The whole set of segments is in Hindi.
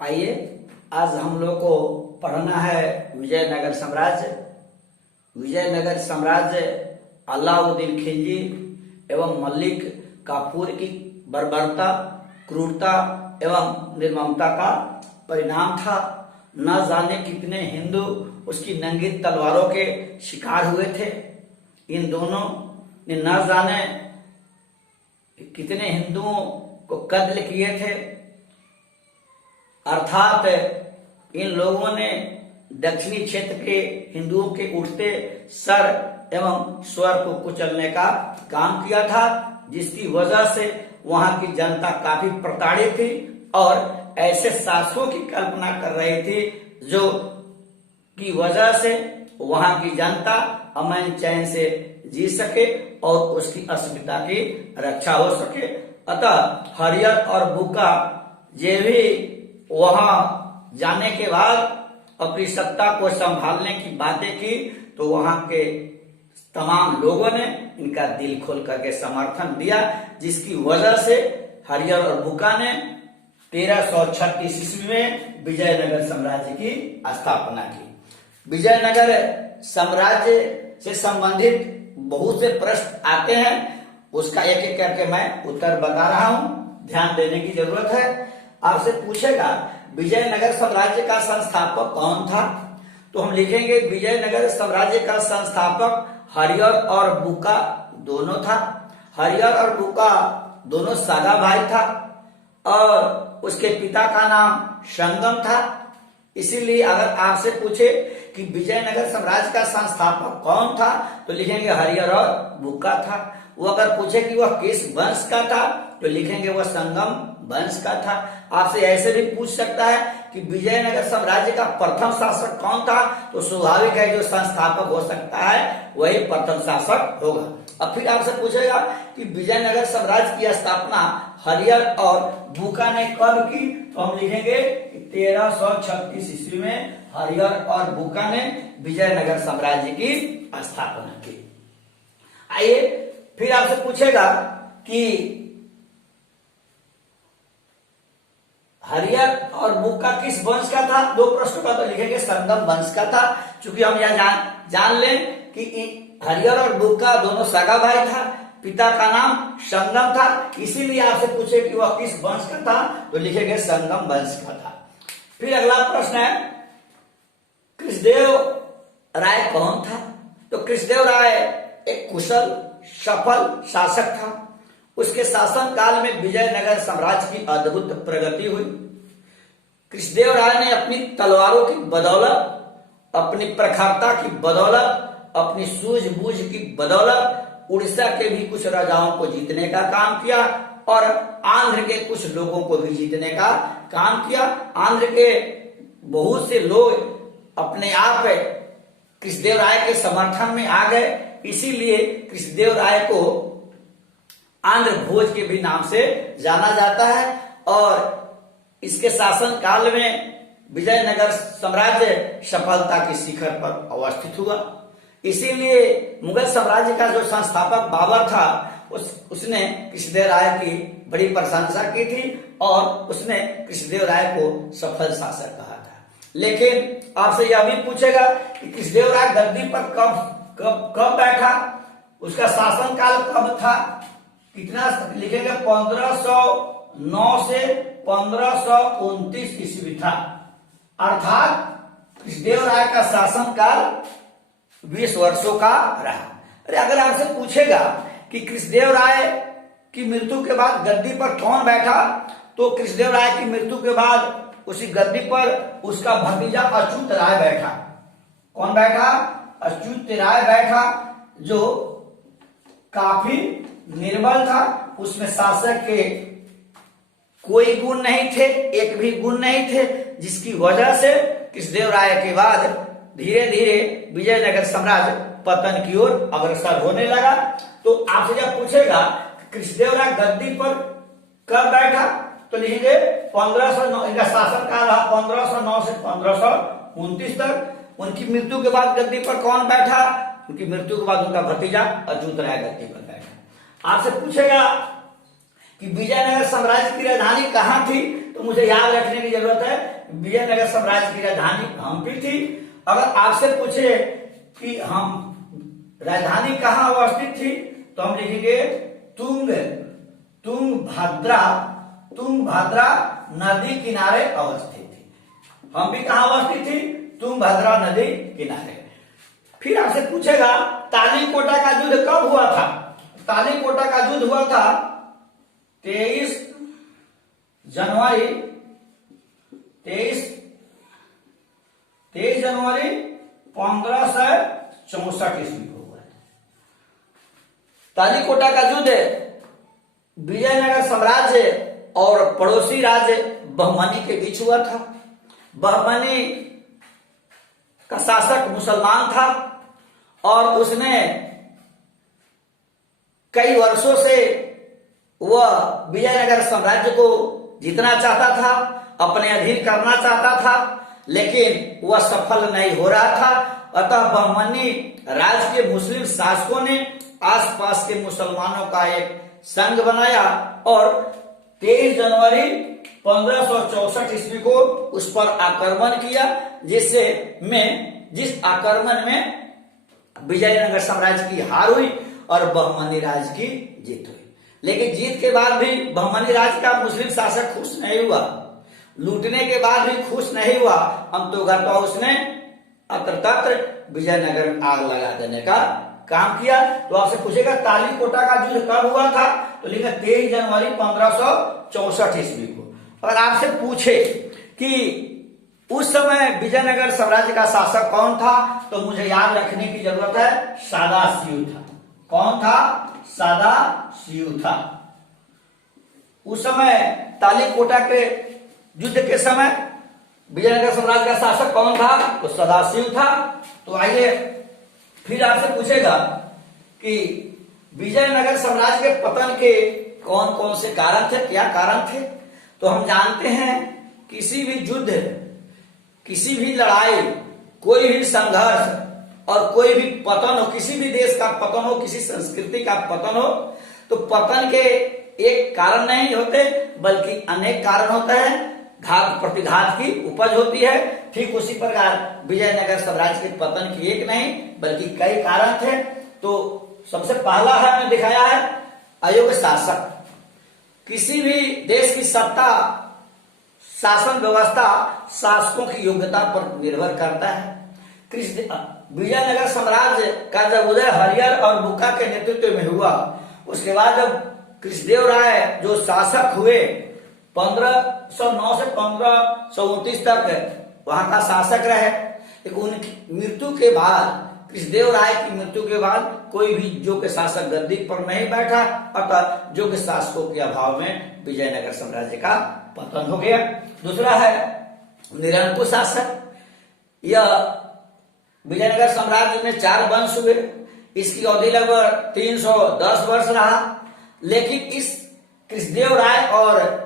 आइए आज हम लोग को पढ़ना है विजयनगर साम्राज्य। विजयनगर साम्राज्य अलाउद्दीन खिलजी एवं मलिक काफूर की बर्बरता, क्रूरता एवं निर्ममता का परिणाम था। न जाने कितने हिंदू उसकी नंगी तलवारों के शिकार हुए थे। इन दोनों ने न जाने कितने हिंदुओं को कत्ल किए थे। अर्थात इन लोगों ने दक्षिणी क्षेत्र के हिंदुओं के उठते सर एवं स्वर को कुचलने का काम किया था, जिसकी वजह से वहां की जनता काफी प्रताड़ित थी और ऐसे शासकों की कल्पना कर रही थी जो की वजह से वहां की जनता अमन चैन से जी सके और उसकी अस्मिता की रक्षा हो सके। अतः हरियर और बुक्का ये भी वहां जाने के बाद अपनी सत्ता को संभालने की बातें की, तो वहां के तमाम लोगों ने इनका दिल खोल करके समर्थन दिया, जिसकी वजह से हरियर और बुक्का ने 1336 ईस्वी में विजयनगर साम्राज्य की स्थापना की। विजयनगर साम्राज्य से संबंधित बहुत से प्रश्न आते हैं, उसका एक एक करके मैं उत्तर बता रहा हूं, ध्यान देने की जरूरत है। आपसे पूछेगा विजयनगर साम्राज्य का संस्थापक कौन था, तो हम लिखेंगे विजयनगर साम्राज्य का संस्थापक हरियर और बुक्का दोनों था। हरियर और बुक्का दोनों सागा भाई था और उसके पिता का नाम संगम था। इसीलिए अगर आपसे पूछे कि विजयनगर साम्राज्य का संस्थापक कौन था, तो लिखेंगे हरियर और बुक्का था। वो अगर पूछे कि वह किस वंश का था, तो लिखेंगे वह संगम वंश का था। आपसे ऐसे भी पूछ सकता है कि विजयनगर साम्राज्य का प्रथम शासक कौन था, तो स्वाभाविक है जो संस्थापक हो सकता है वही प्रथम शासक होगा। अब फिर आपसे पूछेगा कि विजयनगर साम्राज्य की स्थापना हरियर और बुक्का ने कब की, तो हम लिखेंगे 1336 ईस्वी में हरियर और बुक्का ने विजयनगर साम्राज्य की स्थापना की। आइए फिर आपसे पूछेगा कि हरियर और बुक्का किस वंश का था, दो प्रश्नों का, तो लिखेंगे संगम वंश का था। चूंकि हम यहाँ जान लें कि हरियर और बुक्का दोनों सगा भाई था, पिता का नाम संगम था, इसीलिए आपसे पूछे कि वह किस वंश का था, तो लिखेंगे संगम वंश का था। फिर अगला प्रश्न है कृष्णदेव राय कौन था, तो कृष्णदेव राय एक कुशल सफल शासक था। उसके शासन काल में विजयनगर साम्राज्य की अद्भुत प्रगति हुई। कृष्णदेव राय ने अपनी तलवारों की बदौलत, अपनी प्रखरता की बदौलत, अपनी सूझबूझ की बदौलत उड़ीसा के भी कुछ राजाओं को जीतने का काम किया और आंध्र के कुछ लोगों को भी जीतने का काम किया। आंध्र के बहुत से लोग अपने आप कृष्णदेव राय के समर्थन में आ गए, इसीलिए कृष्णदेव राय को आंध्र भोज के भी नाम से जाना जाता है। और इसके शासन काल में विजयनगर साम्राज्य सफलता के शिखर पर अवस्थित हुआ। इसीलिए मुगल साम्राज्य का जो संस्थापक बाबर था उसने कृष्णदेव राय की बड़ी प्रशंसा की थी और उसने कृष्णदेव राय को सफल शासक कहा था। लेकिन आपसे यह भी पूछेगा कि कृष्णदेव राय गद्दी पर कब बैठा, उसका शासन काल कब था, कितना, लिखेंगे 1509 से 1529 ईस्वी था। अर्थात कृष्णदेव राय का शासन काल 20 वर्षों का रहा। अरे अगर आपसे पूछेगा कि कृष्णदेव राय की मृत्यु के बाद गद्दी पर कौन बैठा, तो कृष्णदेव राय की मृत्यु के बाद उसी गद्दी पर उसका भतीजा अच्युत राय बैठा। कौन बैठा? अच्युत राय बैठा, जो काफी निर्बल था। उसमें शासक के कोई गुण नहीं थे, एक भी गुण नहीं थे, जिसकी वजह से कृष्णदेव राय के बाद धीरे धीरे विजयनगर साम्राज्य पतन की ओर अग्रसर होने लगा। तो आपसे जब पूछेगा कृष्णदेव राय गद्दी पर कब बैठा, तो लिखेंगे 1509, इनका शासन काल रहा 1509 से 1529 तक। उनकी मृत्यु के बाद गद्दी पर कौन बैठा, उनकी मृत्यु के बाद उनका भतीजा अच्युत राय गद्दी पर बैठा। आपसे पूछेगा कि विजयनगर साम्राज्य की राजधानी कहां थी, तो मुझे याद रखने की जरूरत है विजयनगर साम्राज्य की राजधानी हम्पी थी। अगर आपसे पूछे कि हम राजधानी कहाँ अवस्थित थी तो हम लिखेंगे तुंगभद्रा नदी किनारे अवस्थित थी। हम्पी कहाँ अवस्थित थी? तुंगभद्रा नदी किनारे। फिर आपसे पूछेगा तालीकोटा का युद्ध कब हुआ था? तालीकोटा का युद्ध हुआ था 23 जनवरी 1564 ईस्वी को हुआ। तालीकोटा का युद्ध विजयनगर साम्राज्य और पड़ोसी राज्य बहमनी के बीच हुआ था। बहमनी का शासक मुसलमान था और उसने कई वर्षों से वह विजयनगर साम्राज्य को जीतना चाहता था, अपने अधीन करना चाहता था, लेकिन वह सफल नहीं हो रहा था। अतः बहमनी राज्य के मुस्लिम शासकों ने आसपास के मुसलमानों का एक संघ बनाया और 23 जनवरी 1564 ईस्वी को उस पर आक्रमण किया, जिस आक्रमण में विजयनगर साम्राज्य की हार हुई और बहमनी राज्य की जीत हुई। लेकिन जीत के बाद भी बहमनी राज्य का मुस्लिम शासक खुश नहीं हुआ, लूटने के बाद भी खुश नहीं हुआ। अंततः उसने अत्र तत्र विजयनगर में आग लगा देने का काम किया। तो आपसे पूछेगा तालीकोटा का युद्ध कब हुआ था तो लिखा 23 जनवरी 1564 ईस्वी को। अगर आपसे पूछे कि उस समय विजयनगर साम्राज्य का शासक कौन था तो मुझे याद रखने की जरूरत है सदाशिव था। कौन था? सदाशिव था। उस समय तालीकोटा के युद्ध के समय विजयनगर साम्राज्य का शासक कौन था तो सदाशिव था। तो आइए फिर आपसे पूछेगा कि विजयनगर साम्राज्य के पतन के कौन कौन से कारण थे, क्या कारण थे। तो हम जानते हैं किसी भी युद्ध, किसी भी लड़ाई, कोई भी संघर्ष और कोई भी पतन हो, किसी भी देश का पतन हो, किसी संस्कृति का पतन हो, तो पतन के एक कारण नहीं होते बल्कि अनेक कारण होते हैं। घात प्रतिघात की उपज होती है। ठीक उसी प्रकार विजयनगर साम्राज्य के पतन की एक नहीं बल्कि कई कारण थे। तो सबसे पहला है, हमने दिखाया है अयोग्य शासक। किसी भी देश की सत्ता, शासन व्यवस्था शासकों की योग्यता पर निर्भर करता है। विजयनगर साम्राज्य का जब उदय हरिहर और बुक्का के नेतृत्व में हुआ, उसके बाद जब कृष्णदेव राय जो शासक हुए 1509 से 1529 तक वहां का शासक रहे। लेकिन उनकी मृत्यु के बाद, कृष्णदेव राय की मृत्यु के बाद कोई भी योग्य शासक गद्दी पर नहीं बैठा, अतः योग्य शासकों के अभाव में विजयनगर साम्राज्य का पतन हो गया। दूसरा है निरंकुश शासक। यह विजयनगर साम्राज्य में 4 वंश हुए। इसकी अवधि लगभग 310 वर्ष रहा। लेकिन इस कृष्णदेव राय और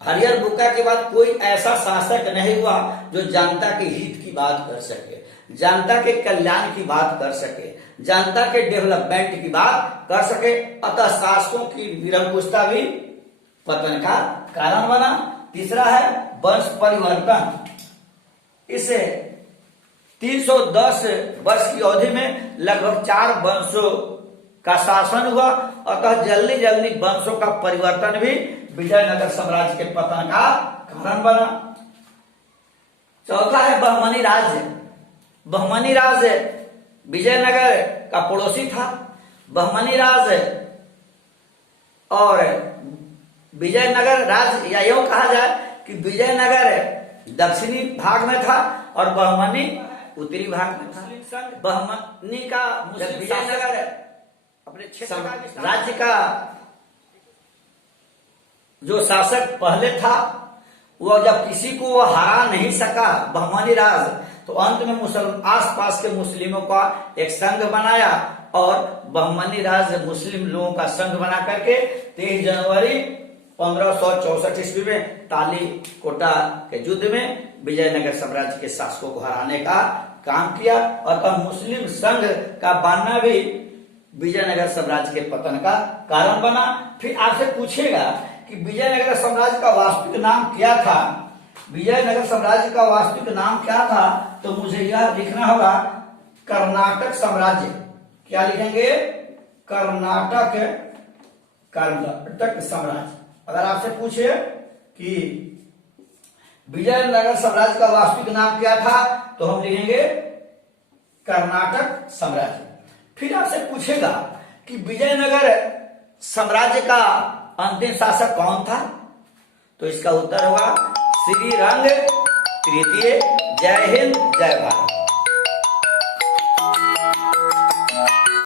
हरिहर बुक्का के बाद कोई ऐसा शासक नहीं हुआ जो जनता के हित की बात कर सके, जनता के कल्याण की बात कर सके, जनता के डेवलपमेंट की बात कर सके। अतः शासकों की निरंकुशता भी पतन का कारण बना। तीसरा है वंश परिवर्तन। इसे 310 वर्ष की अवधि में लगभग 4 वंशों का शासन हुआ। अतः जल्दी जल्दी वंशों का परिवर्तन भी विजयनगर साम्राज्य के पतन का कारण बना। चौथा है बहमनी राज्य। बहमनी राज्य विजयनगर का पड़ोसी था। बहमनी राज्य और विजयनगर राज्य, या यूं कहा जाए कि विजयनगर दक्षिणी भाग में था और बहमनी उत्तरी भाग में था। बहमनी का विजयनगर अपने क्षेत्र का राज्य का जो शासक पहले था, वह जब किसी को वो हरा नहीं सका बहमनी राज, तो अंत में आसपास के मुस्लिमों का एक संघ बनाया और बहमनी राज मुस्लिम लोगों का संघ बना करके 23 जनवरी 1564 ईस्वी में तालीकोटा के युद्ध में विजयनगर साम्राज्य के शासकों को हराने का काम किया। अतः मुस्लिम संघ का बनना भी विजयनगर साम्राज्य के पतन का कारण बना। फिर आपसे पूछेगा कि विजयनगर साम्राज्य का वास्तविक नाम क्या था, विजयनगर साम्राज्य का वास्तविक नाम क्या था, तो मुझे यह लिखना होगा कर्नाटक साम्राज्य। क्या लिखेंगे? कर्नाटक कर्नाटक साम्राज्य। अगर आपसे पूछे कि विजयनगर साम्राज्य का वास्तविक नाम क्या था, तो हम लिखेंगे कर्नाटक साम्राज्य। फिर आपसे पूछेगा कि विजयनगर साम्राज्य का अंतिम शासक कौन था, तो इसका उत्तर होगा श्रीरंग तृतीय। जय हिंद, जय भारत।